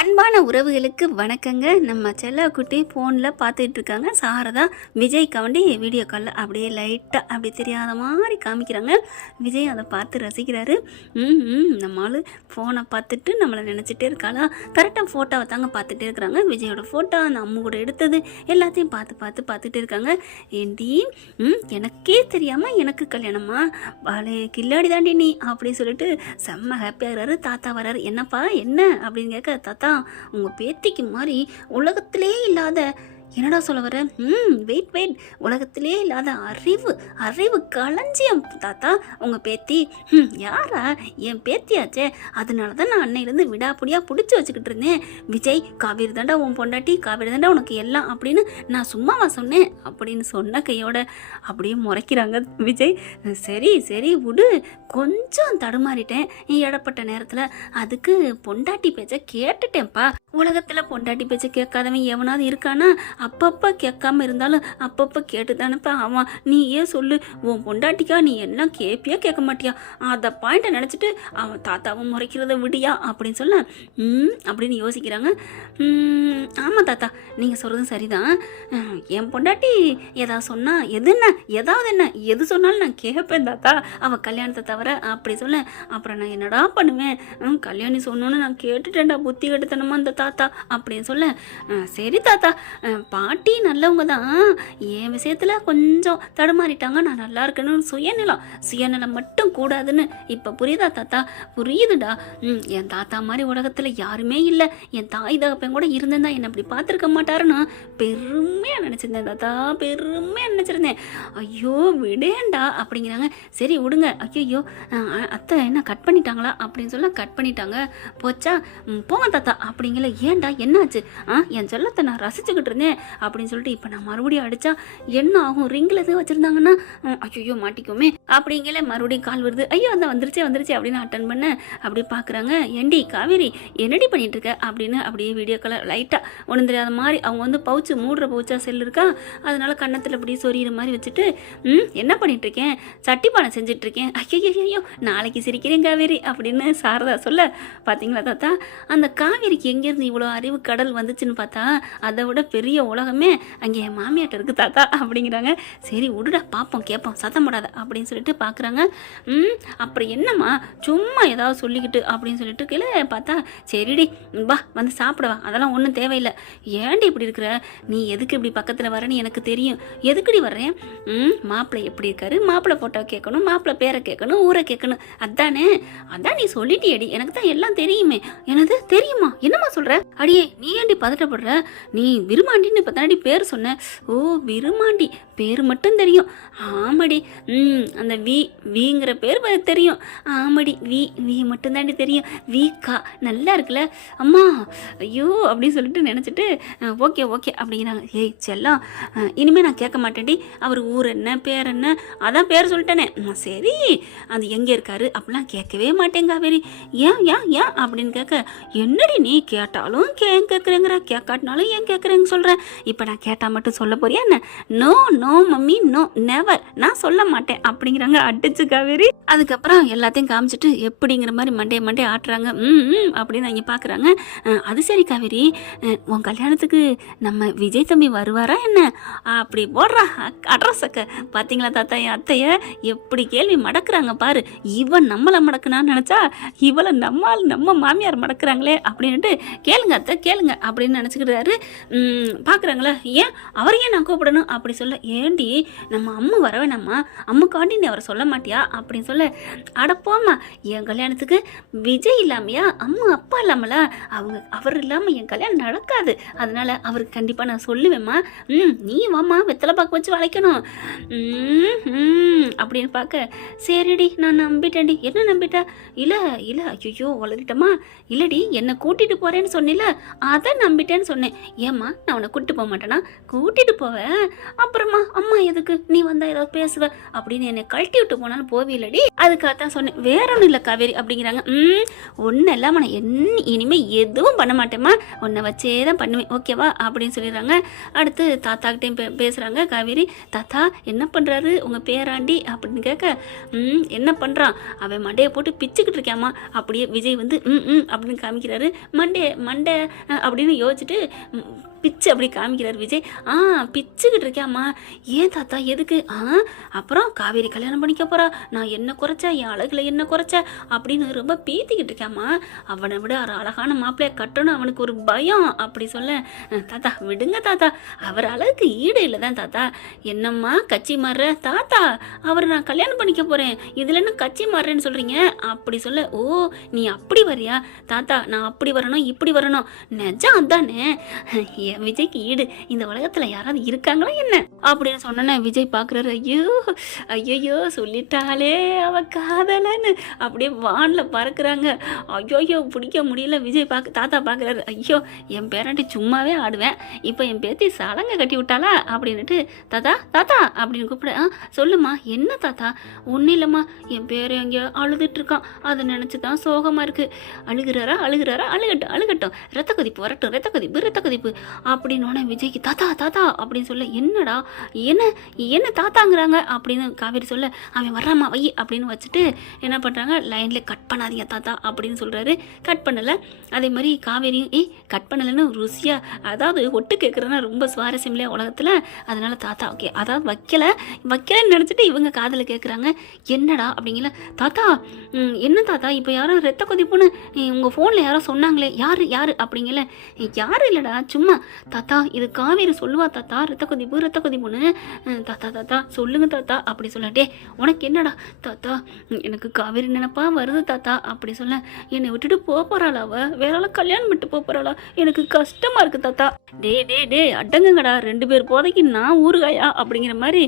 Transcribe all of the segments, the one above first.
அன்பான உறவுகளுக்கு வணக்கங்க. நம்ம செல்லக்குட்டி ஃபோனில் பார்த்துட்டு இருக்காங்க. சாரதா விஜய்க்கு வண்டி வீடியோ காலில் அப்படியே லைட்டாக அப்படி தெரியாத மாதிரி காமிக்கிறாங்க. விஜய் அதை பார்த்து ரசிக்கிறாரு. நம்மளால ஃபோனை பார்த்துட்டு நம்மளை நினச்சிட்டே இருக்காளா, கரெக்டாக ஃபோட்டோவை தாங்க பார்த்துட்டே இருக்கிறாங்க. விஜயோட ஃபோட்டோ அந்த அம்மு கூட எடுத்தது எல்லாத்தையும் பார்த்துட்டு இருக்காங்க. ஏண்டி எனக்கே தெரியாமல் எனக்கு கல்யாணமா பாலே கில்லாடி தாண்டி நீ அப்படின்னு சொல்லிட்டு செம்ம ஹாப்பியாகிறாரு. தாத்தா வராரு. என்னப்பா என்ன அப்படின்னு கேட்க, தாத்தா உங்கள் பேத்திக்கு மாதிரி உலகத்திலே இல்லாத, என்னடா சொல்ல வர, வெயிட் உலகத்திலே இல்லாத அறிவு களஞ்சியம் தாத்தா உங்கள் பேத்தி. யாரா? என் பேத்தியாச்சே. அதனால தான் நான் அன்னையிலேருந்து விடாப்பிடியாக பிடிச்சி வச்சுக்கிட்டு இருந்தேன். விஜய், காவேரி தாண்டா உன் பொண்டாட்டி, காவேரி தாண்டா உனக்கு எல்லாம் அப்படின்னு நான் சும்மாவா சொன்னேன் அப்படின்னு சொன்ன கையோட அப்படியே முறைக்கிறாங்க விஜய். சரி விடு, கொஞ்சம் தடுமாறிட்டேன் இடப்பட்ட நேரத்தில். அதுக்கு பொண்டாட்டி பேச்சை கேட்டுட்டேன்ப்பா. உலகத்தில் பொண்டாட்டி பேச்சை கேட்காதவன் எவனாவது இருக்கானா? அப்பப்போ கேட்காம இருந்தாலும் அப்பப்போ கேட்டு தானப்பா அவன். நீ ஏன் சொல்லு, உன் பொண்டாட்டிக்கா நீ எல்லாம் கேட்பியா கேட்க மாட்டியா? அதை பாயிண்ட்டை நினச்சிட்டு அவன் தாத்தாவும் முறைக்கிறத விடியா அப்படின்னு சொல்ல அப்படின்னு யோசிக்கிறாங்க. ஆமாம் தாத்தா, நீங்கள் சொல்கிறதும் சரிதான். என் பொண்டாட்டி ஏதாவது சொன்னால் எது சொன்னாலும் நான் கேட்பேன் தாத்தா, அவள் கல்யாணத்தை தவிர அப்படி சொல்ல. அப்புறம் நான் என்னடா பண்ணுவேன்? கல்யாணி சொன்னோன்னு நான் கேட்டுட்டேன்டா, புத்தி கட்டுத்தனமா அந்த தாத்தா அப்படின்னு சொல்ல. சரி தாத்தா, பாட்டி நல்லவங்க தான், என் விஷயத்தில் கொஞ்சம் தடுமாறிட்டாங்க. நான் நல்லா இருக்கணும்னு சுயநலம் மட்டும் கூடாதுன்னு இப்போ புரியுதா தாத்தா? புரியுதுடா. என் தாத்தா மாதிரி உலகத்தில் யாருமே இல்லை. என் தாய் தகப்பன் கூட இருந்தேன் தான் என்னை அப்படி பார்த்துருக்க மாட்டாருன்னு பெருமையாக நினச்சிருந்தேன் தாத்தா, பெருமையாக நினச்சிருந்தேன். ஐயோ விடேண்டா அப்படிங்கிறாங்க. சரி விடுங்க. ஐயோ அத்தை என்ன கட் பண்ணிட்டாங்களா அப்படின்னு சொல்ல. கட் பண்ணிட்டாங்க. போச்சா, போங்க தாத்தா அப்படிங்கல. ஏன்டா என்னாச்சு? என் செல்லத்தை நான் ரசிச்சுக்கிட்டு இருந்தேன் அப்படின்னு சொல்லிட்டு இப்போ நான் மறுபடியும் அடித்தா என்ன ஆகும்? ரிங்கில் எதுவும் வச்சுருந்தாங்கன்னா ஐயோ மாட்டிக்குமே அப்படிங்கல. மறுபடியும் கால் வருது. ஐயோ அந்த வந்துருச்சே அப்படின்னு அட்டன் பண்ண. அப்படி பார்க்குறாங்க. ஏண்டி காவேரி என்னடி பண்ணிட்டு இருக்க அப்படின்னு அப்படியே வீடியோ காலில் லைட்டாக ஒன்றும் தெரியாத மாதிரி அவங்க வந்து பவுச்சு மூடுற பவுச்சா செல் இருக்கா, அதனால கன்னத்தில் அப்படியே சொரியிற மாதிரி வச்சுட்டு என்ன பண்ணிட்டு இருக்கேன்? சட்டி பானை செஞ்சுட்டு இருக்கேன். ஐயோ நாளைக்கு சிரிக்கிறேன் காவேரி அப்படின்னு சாரதா சொல்ல. பார்த்தீங்களா தாத்தா, அந்த காவேரிக்கு எங்கேருந்து இவ்வளோ அறிவு கடல் வந்துச்சுன்னு பார்த்தா அதை விட பெரிய உலகமே அங்கே என் மாமியாட்ட இருக்குது தாத்தா அப்படிங்கிறாங்க. சரி விடுடா பார்ப்போம் கேட்போம், சத்தம் போடாத அப்படின்னு சொல்லிட்டு பார்க்குறாங்க. அப்புறம் என்னம்மா சும்மா ஏதாவது சொல்லிக்கிட்டு அப்படின்னு சொல்லிட்டு கீழே பார்த்தா, சரிடி வா வந்து சாப்பிடுவா, அதெல்லாம் ஒன்றும் தேவையில்லை. ஏன்டி இப்படி இருக்கிற? நீ எதுக்கு இப்படி பக்கத்தில் வரேன்னு எனக்கு தெரியும். எதுக்குடி வர்றேன்? மாப்பிள்ளை எப்படி இருக்காரு, மாப்பிள்ளை ஃபோட்டோ கேட்கணும், மாப்பிள்ளை பேரை கேட்கணும், ஊரை கேட்கணும், அதான் நீ சொல்லிட்டியடி, எனக்கு தான் எல்லாம் தெரியுமே. எனது தெரியுமா? என்னம்மா சொல்கிற? அடியே நீ ஏன்டி பதட்டப்படுற? நீ விருமாண்டின்னு இப்போ தானடி பேர் சொன்ன. ஓ விருமாண்டி பேர் மட்டும் தெரியும். ஆமாடி. அந்த வீங்கிற பேர் தெரியும். ஆமாடி வி மட்டும் தாண்டி தெரியும். வீக்கா நல்லா இருக்குல்ல அம்மா. ஐயோ அப்படின்னு சொல்லிட்டு நினச்சிட்டு ஓகே அப்படிங்கிறாங்க. ஏய் செல்லம், இனிமேல் நான் கேட்க மாட்டேன்டி. அவர் ஊர் என்ன பேர் என்ன அதான் பேர் சொல்லிட்டேனே. சரி அது எங்கே இருக்காரு அப்படிலாம் கேட்கவே மாட்டேங்க காவேரி. ஏன் அப்படின்னு கேட்க, என்னடி நீ கேட்டாலும் கேட்குறேங்கிற, கேட்காட்டினாலும் ஏன் கேட்குறேன்னு சொல்கிறேன். இப்போ நான் கேட்டால் மட்டும் சொல்ல போறியா என்ன? நோ மம்மி, நோ நெவர், நான் சொல்ல மாட்டேன் அப்படிங்கிறாங்க அடிச்சு காவேரி. அதுக்கப்புறம் எல்லாத்தையும் காமிச்சிட்டு எப்படிங்கிற மாதிரி மண்டே ஆட்டுறாங்க. அப்படின்னு இங்கே பார்க்குறாங்க. அது சரி காவேரி, உன் கல்யாணத்துக்கு நம்ம விஜய் தம்பி வருவாரா என்ன அப்படி போடுறா அட்ரஸக்க. பார்த்தீங்களா தாத்தா, என் அத்தைய எப்படி கேள்வி மடக்குறாங்க பாரு. இவன் நம்மளை மடக்குனான்னு நினச்சா இவளை நம்ம மாமியார் மடக்குறாங்களே அப்படின்ட்டு கேளுங்க அத்தை கேளுங்க அப்படின்னு நினச்சிக்கிறாரு. பார்க்குறாங்களா, ஏன் அவரையே நான் கூப்பிடணும் அப்படி சொல்ல. ஏண்டி நம்ம அம்மு வரவேணாம்மா, அம்முக்காண்டி நீ அவரை சொல்ல மாட்டியா அப்படின்னு சொல்ல. அடப்போம்மா, என் கல்யாணத்துக்கு விஜய் இல்லாமையா, அம்மு அப்பா இல்லாமலா, அவர் இல்லாமல் என் கல்யாணம் நடக்காது. அதனால அவருக்கு கண்டிப்பாக நான் சொல்லுவேம்மா. நீ வாம்மா வெத்தலை பாக்கு வச்சு வளைக்கணும் அப்படின்னு பார்க்க. சரிடி நான் நம்பிட்டேன்டி. என்ன நம்பிட்டா? இல்லை ஐயோ வளரிட்டமா. இல்லடி என்னை கூட்டிகிட்டு போகிறேன்னு சொன்னில, அதை நம்பிட்டேன்னு சொன்னேன். ஏம்மா நான் உன்னை கூட்டிட்டு போக மாட்டேனா? கூட்டிகிட்டு போவேன். அப்புறமா அம்மா எதுக்கு நீ வந்தால் ஏதாவது பேசுவ அப்படின்னு என்னை கழட்டி விட்டு போனாலும் போவில்லடி அதுக்காகத்தான் சொன்னேன், வேற ஒன்றும் இல்லை காவேரி அப்படிங்கிறாங்க. ஒன்றும் இல்லாமல் நான் இனிமேல் எதுவும் பண்ண மாட்டேம்மா, உன்னை வச்சே தான் பண்ணுவேன் ஓகேவா அப்படின்னு சொல்லிடுறாங்க. அடுத்து தாத்தாக்கிட்டையும் பேசுகிறாங்க காவேரி. தாத்தா என்ன பண்ணுறாரு உங்கள் பேராண்டி அப்படின்னு கேட்க, என்ன பண்ணுறான் அவன் மண்டையை போட்டு பிச்சுக்கிட்டு இருக்காமா. அப்படியே விஜய் வந்து அப்படின்னு காமிக்கிறாரு. மண்டை அப்படின்னு யோசிச்சுட்டு பிச்சு அப்படி காமிக்கிறார் விஜய். பிச்சுக்கிட்டு இருக்காம்மா. ஏன் தாத்தா எதுக்கு? அப்புறம் காவேரி கல்யாணம் பண்ணிக்க போறா, நான் என்ன குறைச்சேன், என் அழகுல என்ன குறைச்சேன் அப்படின்னு ரொம்ப பீத்திக்கிட்டு இருக்காம்மா. அவனை விட ஒரு அழகான மாப்பிள்ளைய கட்டணும் அவனுக்கு ஒரு பயம் அப்படி சொல்ல, தாத்தா விடுங்க தாத்தா, அவர் அழகுக்கு ஈடு இல்லை தான் தாத்தா. என்னம்மா கட்சி மாறுற தாத்தா, அவர் நான் கல்யாணம் பண்ணிக்க போறேன், இதுல என்ன கட்சி மாறுறேன்னு சொல்றீங்க அப்படி சொல்ல, ஓ நீ அப்படி வரியா தாத்தா, நான் அப்படி வரணும் இப்படி வரணும், நிஜம் அதானே, விஜய்க்கு ஈடு இந்த உலகத்துல யாராவது இருக்காங்களா என்ன அப்படின்னு சொன்ன விஜய் பாக்குறாரு. ஐயோ சொல்லிட்டாலே அவ காதலன்னு அப்படியே வான்ல பறக்குறாங்க. ஐயோ பிடிக்க முடியல. விஜய் தாத்தா பாக்குறாரு. ஐயோ என் பேராண்டி சும்மாவே ஆடுவேன், இப்போ என் பேத்தி சலங்கை கட்டி விட்டாளா அப்படின்னுட்டு தாத்தா தாத்தா அப்படின்னு கூப்பிட, சொல்லுமா என்ன தாத்தா? ஒன்னும் இல்லம்மா, என் பேரை எங்கேயோ அழுதுட்டு இருக்கான், அதை நினைச்சுதான் சோகமா இருக்கு. அழுகிறாரா அழுகட்டும், ரத்த கொதிப்பு வரட்டும், ரத்த கொதிப்பு அப்படின்னு விஜய்க்கு தாத்தா தாத்தா அப்படின்னு சொல்ல, என்னடா என்ன தாத்தாங்கிறாங்க அப்படின்னு காவேரி சொல்ல, அவன் வர்றாமா வை அப்படின்னு வச்சுட்டு என்ன பண்ணுறாங்க, லைனில் கட் பண்ணாதீங்க தாத்தா அப்படின்னு சொல்கிறாரு. கட் பண்ணலை. அதே மாதிரி காவேரியும் கட் பண்ணலைன்னு ருசியாக, அதாவது ஒட்டு கேட்குறதுனா ரொம்ப சுவாரஸ்யம் இல்லையா உலகத்தில், அதனால தாத்தா ஓகே அதாவது வைக்கலன்னு நினச்சிட்டு இவங்க காதில் கேட்குறாங்க. என்னடா அப்படிங்கல, தாத்தா என்ன தாத்தா இப்போ யாரோ ரத்த கொதிப்புன்னு உங்கள் ஃபோனில் யாரோ சொன்னாங்களே, யார் அப்படிங்கல, யாரும் இல்லைடா சும்மா தாத்தா இது காவேரி சொல்லுவா தாத்தா, ரத்த கொதிப்புன்னு. தாத்தா சொல்லுங்க தாத்தா அப்படி சொல்லட்டே, உனக்கு என்னடா தாத்தா, எனக்கு காவேரி நினைப்பா வருது தாத்தா அப்படி சொல்ல, என்னை விட்டுட்டு போறாளா அவ, வேற கல்யாணம் விட்டு போறாளா, எனக்கு கஷ்டமா இருக்கு தாத்தா. டே அடங்குங்கடா, 2 பேர் போதைக்கு நான் ஊறுகாயா அப்படிங்கிற மாதிரி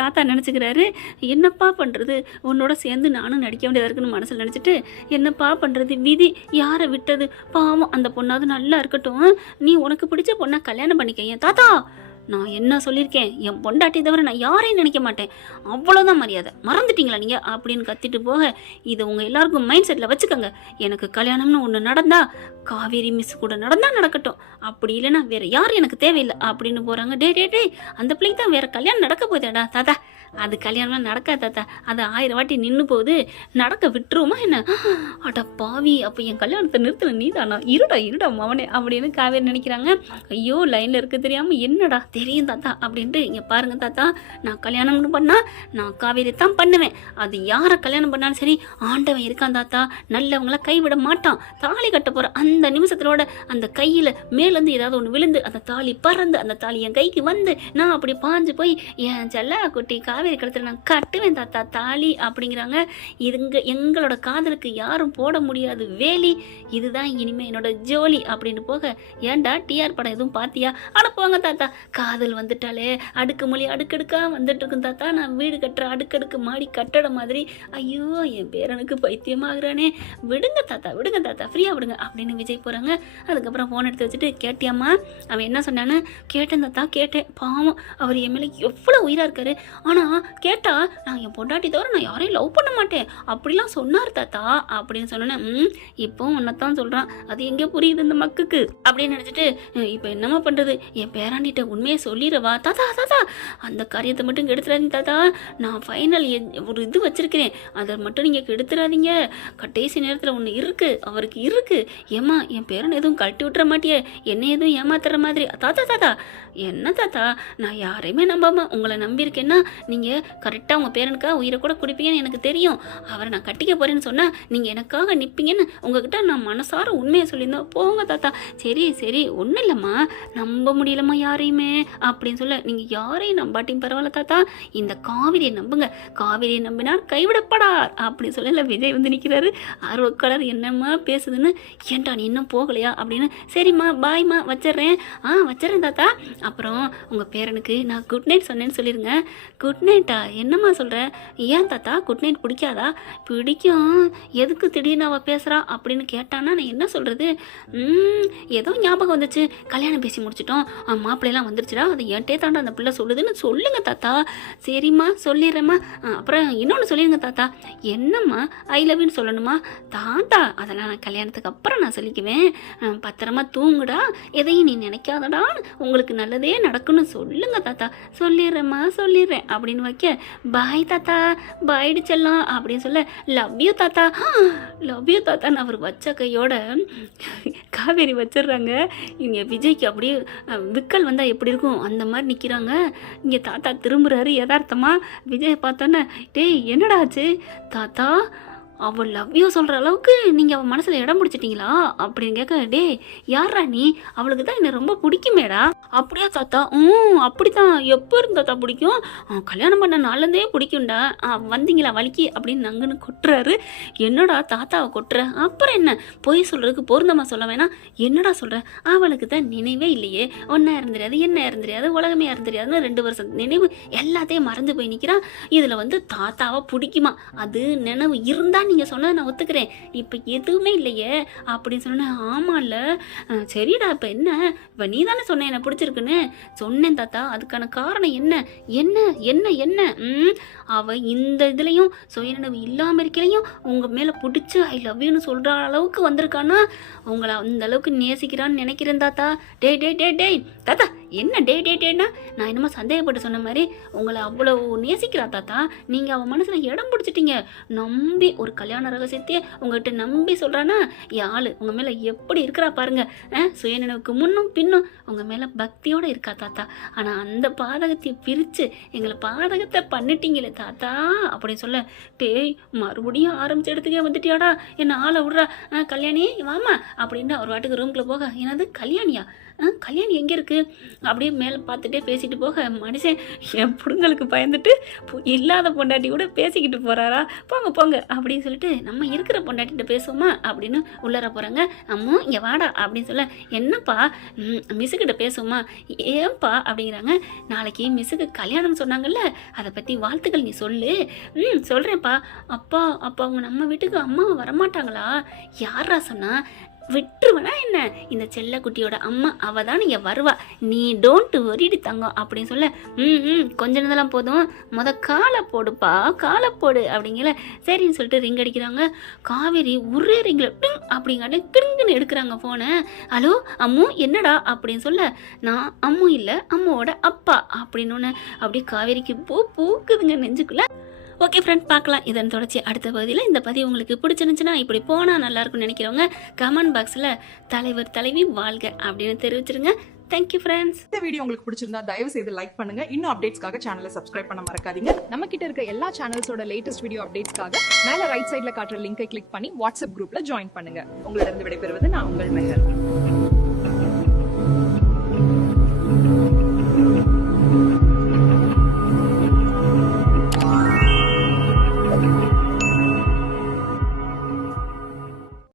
தாத்தா நினச்சிக்கிறாரு. என்னப்பா பண்ணுறது, உன்னோட சேர்ந்து நானும் நடிக்க வேண்டியதாக இருக்குன்னு மனசில் நினச்சிட்டு, என்னப்பா பண்ணுறது, விதி யாரை விட்டது, பாவம் அந்த பொண்ணாவது நல்லா இருக்கட்டும், நீ உனக்கு பிடிச்ச பொண்ணை கல்யாணம் பண்ணிக்க தாத்தா. நான் என்ன சொல்லியிருக்கேன், என் பொண்டாட்டி தவிர நான் யாரையும் நினைக்க மாட்டேன், அவ்வளோதான் மரியாதை, மறந்துட்டீங்களா நீங்கள் அப்படின்னு கத்திட்டு போக, இதை உங்கள் எல்லாருக்கும் மைண்ட் செட்டில் வச்சுக்கோங்க. எனக்கு கல்யாணம்னு ஒன்று நடந்தா காவேரி மிஸ் கூட நடக்கட்டும், அப்படி இல்லைன்னா வேற யாரும் எனக்கு தேவையில்லை அப்படின்னு போகிறாங்க. டே அந்த பிள்ளைக்கு தான் வேற கல்யாணம் நடக்க போதேடா தாத்தா, அது கல்யாணம்லாம் நடக்காது தாத்தா, அது 1000 வாட்டி நின்று போகுது, நடக்க விட்டுருவோமா என்ன? அட பாவி, அப்போ என் கல்யாணத்தை நிறுத்தல நீ தானா, இருடா மவனே அப்படின்னு காவேரி நினைக்கிறாங்க. ஐயோ லைனில் இருக்க தெரியாமல், என்னடா தெரியும் தாத்தா அப்படின்ட்டு, இங்கே பாருங்க தாத்தா, நான் கல்யாணம்னு பண்ணால் நான் காவேரி தான் பண்ணுவேன், அது யாரை கல்யாணம் பண்ணாலும் சரி ஆண்டவன் இருக்கான் தாத்தா, நல்லவங்கள கைவிட மாட்டான். தாலி கட்ட போகிற அந்த நிமிஷத்தோட அந்த கையில் மேலேருந்து ஏதாவது ஒன்று விழுந்து அந்த தாலி பறந்து அந்த தாலி என் கைக்கு வந்து நான் அப்படி பாஞ்சு போய் என் செல்ல குட்டி காவேரி கழுத்தில் நான் கட்டுவேன் தாத்தா தாலி அப்படிங்கிறாங்க. எங்களோட காதலுக்கு யாரும் போட முடியாது வேலி, இதுதான் இனிமே என்னோட ஜோலி அப்படின்னு போக, ஏன்டா டிஆர் படம் எதுவும் பார்த்தியா? ஆனால் போங்க தாத்தா, காதல் வந்துட்டாலே அடுக்குமொழி அடுக்கடுக்கா வந்துட்டு இருக்கும் தாத்தா, நான் வீடு கட்டுற அடுக்கடுக்கு மாடி கட்டட மாதிரி. ஐயோ என் பேரனுக்கு பைத்தியமாகறானே, விடுங்க தாத்தா ஃப்ரீயாக விடுங்க அப்படின்னு விஜய் போகிறாங்க. அதுக்கப்புறம் ஃபோன் எடுத்து வச்சுட்டு, கேட்டியாம்மா அவன் என்ன சொன்னான்னு? கேட்டேன் தாத்தா கேட்டேன், பாவம் அவர் என் மேலே எவ்வளோ உயிராக இருக்காரு, ஆனால் கேட்டா நான் என் பொண்டாட்டி தவிர நான் யாரையும் லவ் பண்ண மாட்டேன் அப்படிலாம் சொன்னார் தாத்தா அப்படின்னு சொன்னேன். இப்போ உன்னத்தான் சொல்கிறான், அது எங்கே புரியுது இந்த மக்குக்கு அப்படின்னு நினச்சிட்டு, இப்போ என்னம்மா பண்ணுறது, என் பேராண்டிட்ட உண்மையை சொல்லிடுவா தாத்தா, அந்த காரியத்தை மட்டும் கெடுத்துறாதீங்க தாத்தா, நான் ஃபைனல் ஒரு இது வச்சுருக்கிறேன், அதை மட்டும் நீங்கள் கெடுத்துறாதீங்க, கடைசி நேரத்தில் ஒன்று இருக்குது அவருக்கு இருக்குது, ஏம்மா என் பேரன் எதுவும் கழட்டி விட்டுற மாட்டியே, என்ன எதுவும் ஏமாத்துற மாதிரி. தாத்தா என்ன தாத்தா, நான் யாரையுமே நம்பாம உங்களை நம்பியிருக்கேன்னா நீங்கள் கரெக்டாக உங்கள் பேரனுக்காக உயிரை கூட குடிப்பீங்கன்னு எனக்கு தெரியும், அவரை நான் கட்டிக்க போகிறேன்னு சொன்னால் நீங்கள் எனக்காக நிற்பீங்கன்னு உங்ககிட்ட நான் மனசார உண்மையை சொல்லியிருந்தோம். போங்க தாத்தா. சரி ஒன்றும் இல்லைம்மா, நம்ப முடியலம்மா யாரையுமே அப்படின்னு சொல்ல, நீங்கள் யாரையும் நம்பாட்டியும் பரவாயில்ல தாத்தா, இந்த காவிரியை நம்புங்க, காவிரியை நம்பினார் கைவிடப்படார் அப்படின்னு சொல்ல விஜய் வந்து நிற்கிறாரு. ஆர்வக்காரர் என்னம்மா பேசுதுன்னு, ஏன்டா நீ இன்னும் போகலையா அப்படின்னு. சரிம்மா பாய்மா வச்சிட்றேன். வச்சிட்றேன் தாத்தா. அப்புறம் உங்கள் பேரனுக்கு நான் குட் நைட் சொன்னேன்னு சொல்லிடுங்க. குட் நைட்டா? என்னம்மா சொல்கிற? ஏன் தாத்தா குட் நைட் பிடிக்காதா? பிடிக்கும். எதுக்கு திடீர்னு அவள் பேசுகிறா அப்படின்னு கேட்டான்னா நான் என்ன சொல்கிறது? ஏதோ ஞாபகம் வந்துச்சு, கல்யாணம் பேசி முடிச்சிட்டோம், மாப்பிள்ளைலாம் வந்துருச்சுடா, அது என்கிட்டே தாண்டா அந்த பிள்ளை சொல்லுதுன்னு சொல்லுங்க தாத்தா. சரிம்மா சொல்லிடுறேம்மா. அப்புறம் இன்னொன்று சொல்லிடுங்க தாத்தா. என்னம்மா? ஐ லவ்னு சொல்லணுமா? தாத்தா அதெல்லாம் நான் கல்யாணத்துக்கு அப்புறம் நான் சொல்லிக்குவேன். பத்திரமா தூங்குடா, எதையும் நீ நினைக்காதடா, உங்களுக்கு நல்லதே நடக்குன்னு சொல்லுங்க தாத்தா. சொல்லிடுறேம்மா சொல்லிடுறேன் அப்படின்னு வைக்க, பாய் தாத்தா, பாய்டு செல்லம் அப்படின்னு சொல்ல, லவ் யூ தாத்தா, லவ் யூ தாத்தான்னு அவர் வச்ச கையோட காவேரி வச்சிடுறாங்க. இங்கே விஜய்க்கு அப்படியே விக்கல் வந்தால் எப்படி இருக்கும் அந்த மாதிரி நிற்கிறாங்க. இங்கே தாத்தா திரும்புறாரு யதார்த்தமா. விஜய் பார்த்தோன்னே, டேய் என்னடா ஆச்சு தாத்தா? அவள் லவ் யூ சொல்கிற அளவுக்கு நீங்கள் அவள் மனசில் இடம் பிடிச்சிட்டிங்களா அப்படின்னு கேட்க, டே யாரா நீ? அவளுக்கு தான் என்னை ரொம்ப பிடிக்குமேடா. அப்படியா தாத்தா? அப்படி தான். எப்போ இருந்து தாத்தா பிடிக்கும்? கல்யாணம் பண்ண நாள்லேருந்தே பிடிக்கும்டா. வந்தீங்களா வலிக்கு அப்படின்னு நங்குன்னு கொட்டுறாரு. என்னடா தாத்தாவை கொட்டுற? அப்புறம் என்ன, பொய் சொல்கிறதுக்கு பொருந்தமாக சொல்ல வேணாம். என்னடா சொல்கிற? அவளுக்கு தான் நினைவே இல்லையே. ஒன்றா இருந்துரியாது, என்ன இருந்துரியாது, உலகமே இருந்துரியாதுன்னு 2 வருஷம் நினைவு எல்லாத்தையும் மறந்து போய் நிற்கிறான். இதில் தாத்தாவை பிடிக்குமா? அது நினைவு இருந்தால் நீங்கள் சொன்னதை நான் ஒத்துக்கிறேன், இப்போ எதுவுமே இல்லையே அப்படின்னு சொன்னேன். ஆமாம்ல, சரிடா இப்போ என்ன? இப்போ நீ தானே சொன்ன என்னை பிடிச்சிருக்குன்னு. சொன்னேன் தாத்தா, அதுக்கான காரணம் என்ன? என்ன என்ன என்ன? அவள் இந்த இதுலேயும் சுயநினைவு இல்லாமல் இருக்கலையும் உங்கள் மேலே பிடிச்சி ஐ லவ் யூன்னு சொல்கிற அளவுக்கு வந்திருக்கானா? உங்களை அந்த அளவுக்கு நேசிக்கிறான்னு நினைக்கிறேன் தாத்தா. டே டே டே டேய் தாத்தா, என்ன டே டே டேன்னா நான் என்னமோ சந்தேகப்பட்டு சொன்ன மாதிரி உங்களை அவ்வளோ நேசிக்கிறா தாத்தா. நீங்கள் அவன் மனசில் இடம் பிடிச்சிட்டீங்க. நம்பி ஒரு கல்யாண ரகசியத்தையே உங்கள்கிட்ட நம்பி சொல்கிறானா? யாழ் உங்கள் மேலே எப்படி இருக்கிறா பாருங்க. சுயநினைவுக்கு முன்னும் பின்னும் உங்கள் மேலே பக்தியோடு இருக்கா தாத்தா. ஆனால் அந்த பாதகத்தை பிரித்து எங்களை பாதகத்தை பண்ணிட்டீங்களே தாத்தா அப்படின்னு சொல்ல, டேய் மறுபடியும் ஆரம்பிச்ச இடத்துக்கே வந்துட்டியாடா, என்ன ஆளை விட்றா, கல்யாணி வாமா அப்படின்னு ஒரு வாட்டுக்கு ரூம்குள்ளே போக, என்னது கல்யாணியா? கல்யாணி எங்கே இருக்குது அப்படியே மேலே பார்த்துட்டே பேசிட்டு போக, மனுஷன் என் பிடுங்களுக்கு பயந்துட்டு இல்லாத பொண்டாட்டி கூட பேசிக்கிட்டு போகிறாரா? போங்க போங்க அப்படின்னு சொல்லிட்டு நம்ம இருக்கிற பொண்டாட்டிகிட்ட பேசுவோமா அப்படின்னு உள்ளார போகிறாங்க. அம்மோ இங்கே வாடா அப்படின்னு சொல்ல, என்னப்பா மிஸ்ஸுக்கிட்ட பேசுவோமா? ஏன்பா அப்படிங்கிறாங்க. நாளைக்கு மிஸ்ஸுக்கு கல்யாணம் சொன்னாங்கல்ல, அதை பற்றி வாழ்த்துக்கள் நீ சொல்லு. சொல்கிறேன்ப்பா. அப்பா அப்பா அவங்க நம்ம வீட்டுக்கு அம்மா வரமாட்டாங்களா? யாரா சொன்னா? விட்டுருவனா என்ன? இந்த செல்லக்குட்டியோட அம்மா அவள் தான் நீங்கள் வருவா, நீ டோன்ட் வரிடி தங்கம் அப்படின்னு சொல்ல, கொஞ்ச நேரம் போதும், காலை போடுப்பா, காலை போடு அப்படிங்கல. சரின்னு சொல்லிட்டு ரிங் அடிக்கிறாங்க. காவேரி ஒரே ரிங்கில் அப்படிங்காட்டி கிடுங்குன்னு எடுக்கிறாங்க ஃபோனை. ஹலோ அம்மு என்னடா அப்படின்னு சொல்ல, நான் அம்மு இல்லை அம்மாவோட அப்பா அப்படின்னு. அப்படியே காவேரிக்கு பூக்குதுங்க நெஞ்சுக்குள்ள. ஓகே ஃப்ரெண்ட், பார்க்கலாம் இதன் தொடர்ச்சி அடுத்த பகுதியில். இந்த பதிவு உங்களுக்கு பிடிச்சிருந்துச்சுன்னா இப்படி போனால் நல்லாயிருக்கும்னு நினைக்கிறவங்க கமெண்ட் பாக்ஸில் தலைவர் தலைவி வாழ்க அப்படின்னு தெரிவிச்சிருங்க. Thank you friends. இந்த வீடியோ உங்களுக்கு பிடிச்சிருந்தா தயவு செய்து லைக் பண்ணுங்க. இன்னும் அப்டேட்ஸ்க்காக சேனலை சப்ஸ்கிரைப் பண்ண மறக்காதீங்க. நம்ம கிட்ட இருக்க எல்லா சேனல்ஸோட லேட்டஸ்ட் வீடியோ அப்டேட்ஸ்க்காக மேல ரைட் சைட்ல காட்டுற லிங்கை கிளிக் பண்ணி வாட்ஸ்அப் குரூப்ல ஜாயின் பண்ணுங்க. உங்களிடம் விடைபெறுவது நான் உங்கள் மெஹர்.